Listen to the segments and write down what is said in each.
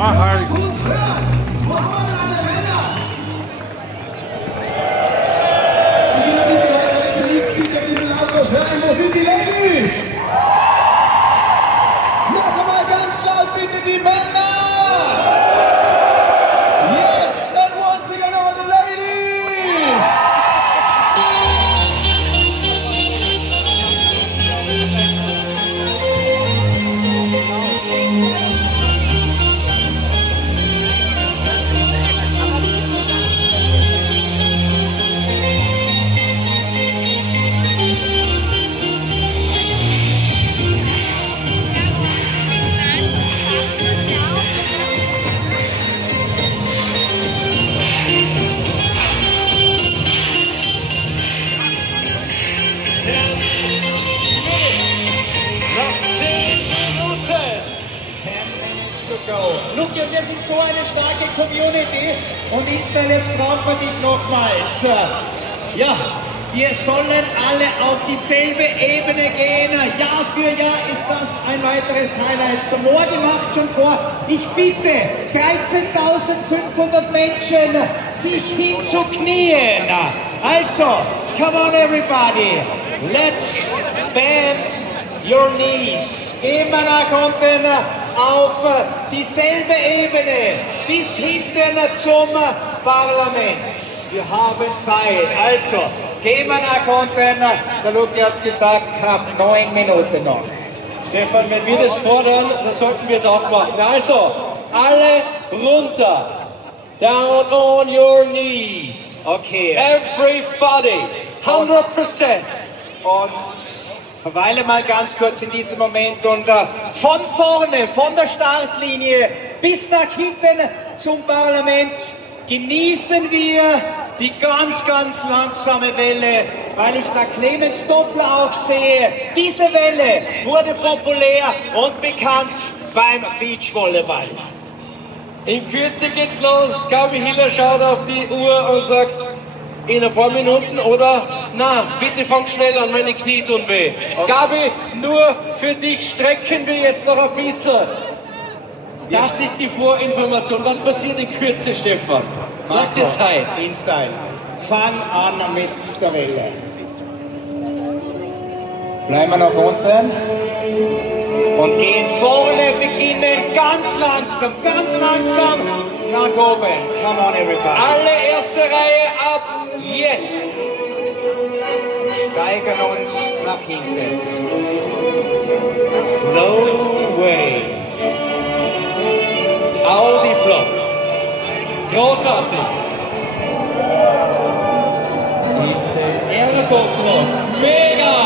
Mach halt. Kurz hören. Wo haben wir denn alle Männer? Ich bin ein bisschen weiter weg, die Luft geht ein bisschen lauter schreien. Wo sind die Ladies? Noch einmal ganz laut bitte die Männer! Yes, and once again all the ladies! Look, wir sind so eine starke Community und Insta, jetzt brauchen wir dich nochmals. Ja, wir sollen alle auf dieselbe Ebene gehen. Jahr für Jahr ist das ein weiteres Highlight. Der Morgi macht schon vor. Ich bitte 13.500 Menschen, sich hinzuknien. Also, come on everybody, let's bend your knees. Gehen wir nach unten auf dieselbe Ebene bis hinten zum Parlament. Wir haben Zeit. Also, gehen wir nach unten. Der Luki hat es gesagt, knapp 9 Minuten noch. Stefan, wenn wir das fordern, dann sollten wir es auch machen. Also, alle runter. Down on your knees. Okay. Everybody. 100%. Und verweile mal ganz kurz in diesem Moment und von vorne, von der Startlinie bis nach hinten zum Parlament genießen wir die ganz, ganz langsame Welle, weil ich da Clemens Doppler auch sehe. Diese Welle wurde populär und bekannt beim Beachvolleyball. In Kürze geht's los. Gabi Hiller schaut auf die Uhr und sagt, in ein paar Minuten oder, na, bitte fang schnell an, meine Knie tun weh. Okay. Gabi, nur für dich strecken wir jetzt noch ein bisschen. Das ist die Vorinformation. Was passiert in Kürze, Stefan? Lass dir Zeit. InStyle. Fang an mit der Welle. Bleiben wir noch unten. Und gehen vorne, beginnen ganz langsam nach oben. Come on, everybody. Alle erste Reihe ab, jetzt. Steigern uns nach hinten. Slow way. Audi Block. Großartig. In den Ergo-Block. Mega.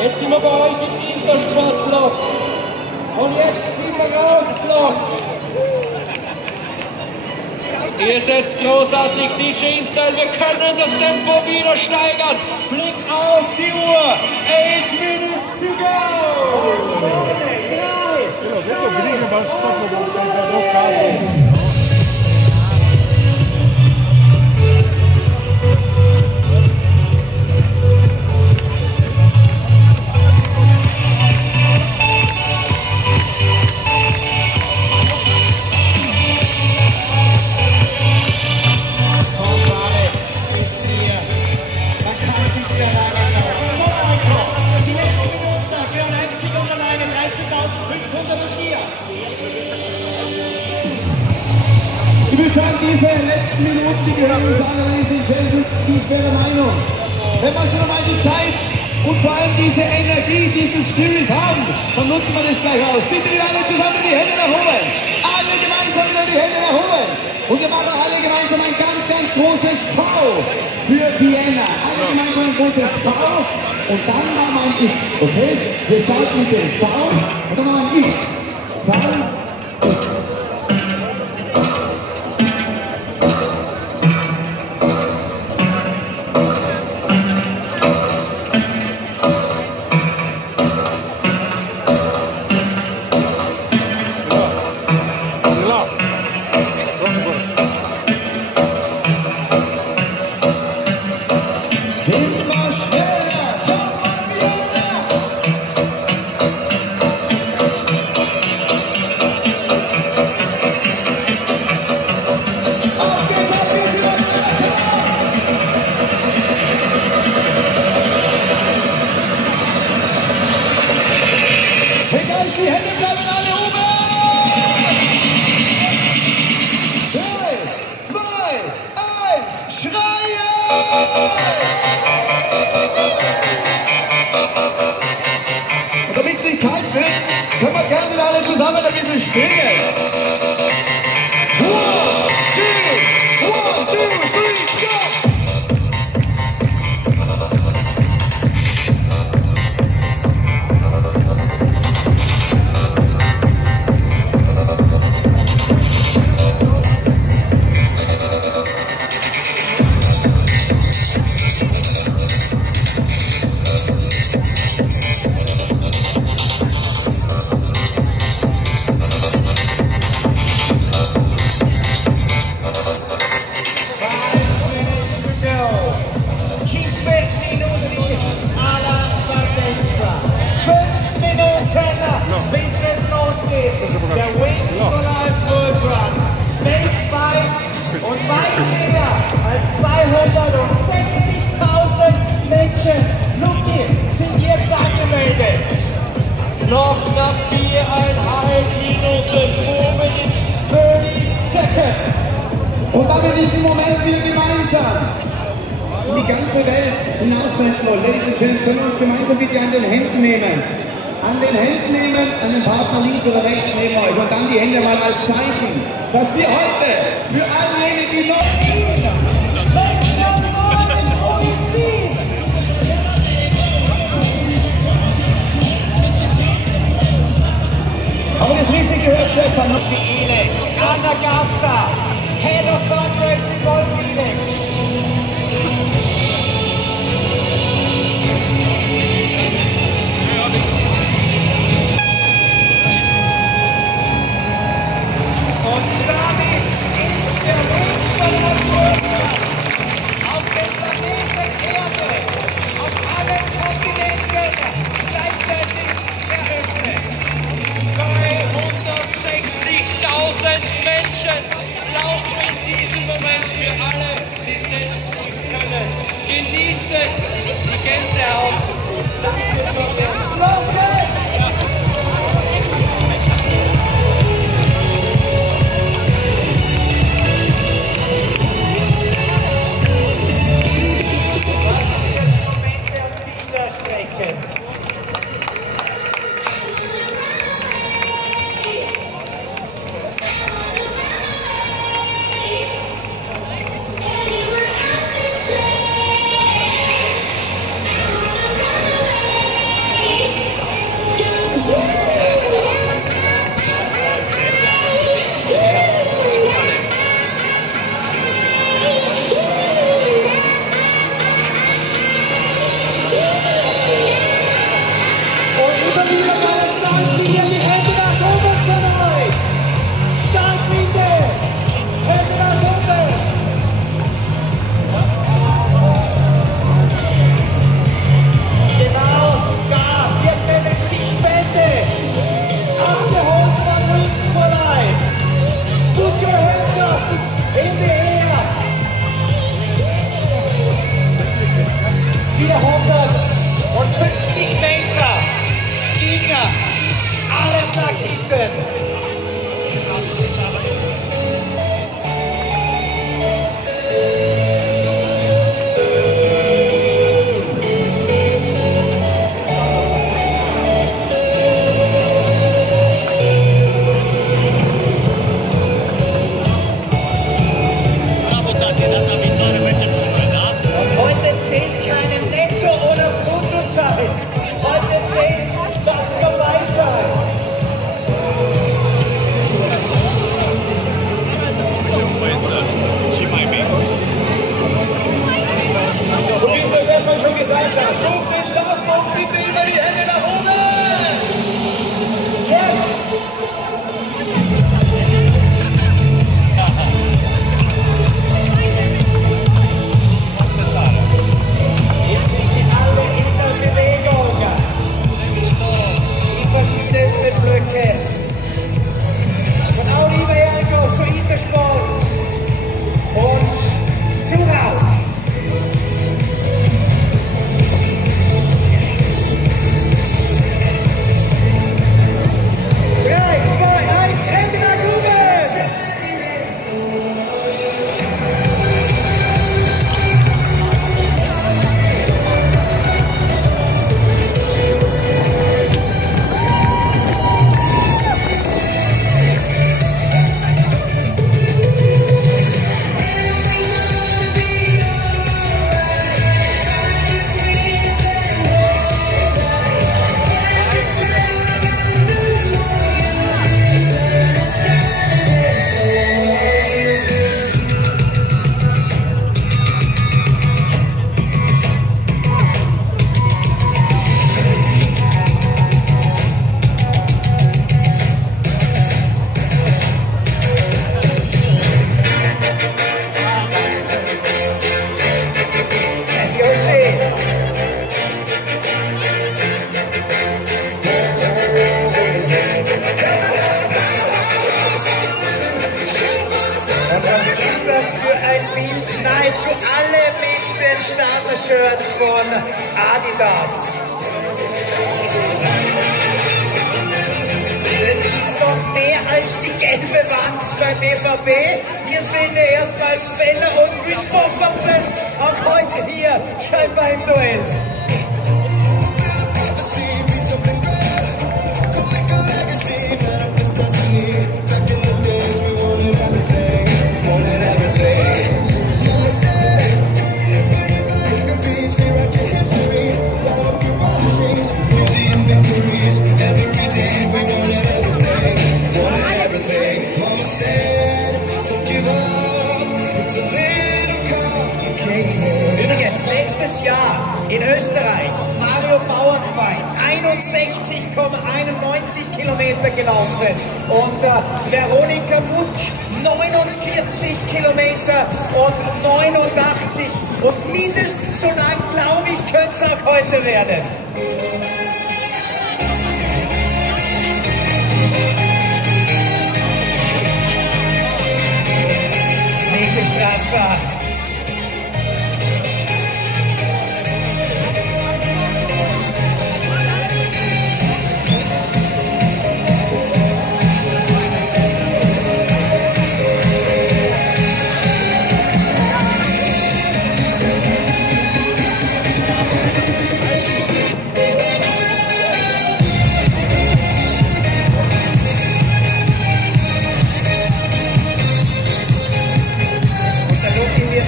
Jetzt sind wir bei euch im Intersport-Block. Und jetzt sind wir Rauch-Block. Ihr seid großartig, DJ InStyle. Wir können das Tempo wieder steigern. Blick auf die Uhr. 8 minutes to go. 3, 2, Ich würde sagen, diese letzten Minuten, die gehören uns an, Ladies and Gentlemen. Ich wäre der Meinung, wenn wir schon einmal die Zeit und vor allem diese Energie, diesen Spirit haben, dann nutzen wir das gleich aus. Bitte wieder alle zusammen die Hände nach oben. Alle gemeinsam wieder die Hände nach oben. Und wir machen alle gemeinsam ein ganz, ganz großes V für Vienna. Alle gemeinsam ein großes V und dann machen wir ein X, okay? Wir starten mit dem V und dann machen wir ein X. V, X. die Hände bleiben alle oben! 3, 2, 1, schreien! Und damit es nicht kalt wird, können wir gerne alle zusammen ein bisschen springen. 1, 2, 3, stop! Der Wings for Life World Run. Weltweit und weit mehr als 260.000 Menschen, Luki, sind jetzt angemeldet. Noch knapp 4,5 Minuten, 30 seconds. Und dann in diesem Moment wir gemeinsam in die ganze Welt hinaussenden wollen. Ladies and Gents, können wir uns gemeinsam bitte an den Händen nehmen. An den Händen nehmen, an den Partner links oder rechts neben euch und dann die Hände mal als Zeichen, dass wir heute für all jene, die noch... Aber das richtig gehört, Stefan. Anna Gasser, Head of Fundraising Wolf-Ilek. Und damit ist der Wings for Life World Run auf dem Planeten Erde, auf allen Kontinenten gleichzeitig eröffnet. 260.000 Menschen laufen in diesem Moment für alle, die selbst nicht können. Genießt es, die Gänsehaut. Danke schon jetzt. Los geht's! Momente und Bilder sprechen. nahezu alle mit den Starter-Shirts von Adidas. Das ist doch mehr als die gelbe Wand beim BVB. Hier sehen wir erstmals Feller und Christoffersen, auch heute hier scheinbar im Duell. Übrigens, letztes Jahr in Österreich, Mario Bauernfeind, 61,91 Kilometer gelaufen und Veronika Mutsch 49 Kilometer und 89 und mindestens so lang, glaube ich, könnte es auch heute werden. Strasser.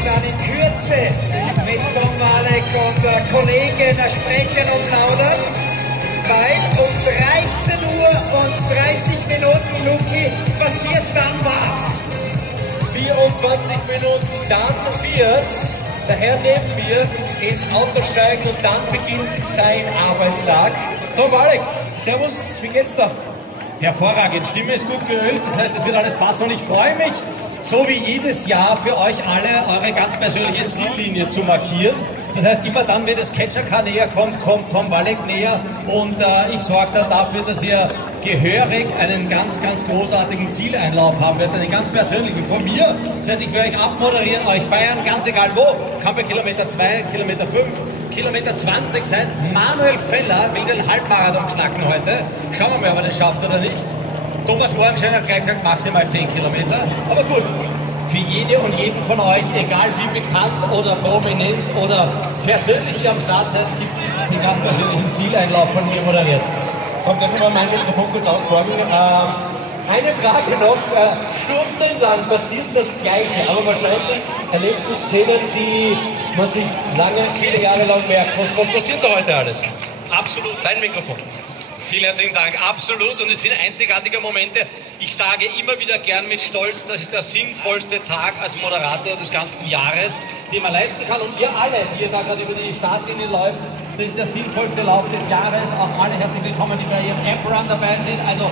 Dann in Kürze mit Tom Walek und Kollegen sprechen und plaudern. Gleich um 13 Uhr und 30 Minuten, Luki, passiert dann was? 24 Minuten, dann wird's der Herr neben mir ins Auto steigen und dann beginnt sein Arbeitstag. Tom Walek, servus, wie geht's da? Hervorragend, Stimme ist gut geölt, das heißt, es wird alles passen und ich freue mich, so wie jedes Jahr für euch alle eure ganz persönliche Ziellinie zu markieren. Das heißt, immer dann, wenn das Catcher-Car näher kommt, kommt Tom Walek näher und ich sorge da dafür, dass ihr gehörig einen ganz, ganz großartigen Zieleinlauf haben werdet, einen ganz persönlichen von mir. Das heißt, ich will euch abmoderieren, euch feiern, ganz egal wo. Kann bei Kilometer 2, Kilometer 5, Kilometer 20 sein. Manuel Feller will den Halbmarathon knacken heute. Schauen wir mal, ob er das schafft oder nicht. Thomas Morgenstein hat gleich gesagt, maximal 10 Kilometer. Aber gut, für jede und jeden von euch, egal wie bekannt oder prominent oder persönlich ihr am Start seid, gibt es den ganz persönlichen Zieleinlauf von mir moderiert. Kommt einfach mal mein Mikrofon kurz ausborgen. Eine Frage noch, stundenlang passiert das Gleiche, aber wahrscheinlich erlebst du Szenen, die man sich viele Jahre lang merkt. Was passiert da heute alles? Absolut. Dein Mikrofon. Vielen herzlichen Dank, absolut. Und es sind einzigartige Momente. Ich sage immer wieder gern mit Stolz, das ist der sinnvollste Tag als Moderator des ganzen Jahres, den man leisten kann. Und ihr alle, die ihr da gerade über die Startlinie läuft, das ist der sinnvollste Lauf des Jahres. Auch alle herzlich willkommen, die bei ihrem App-Run dabei sind. Also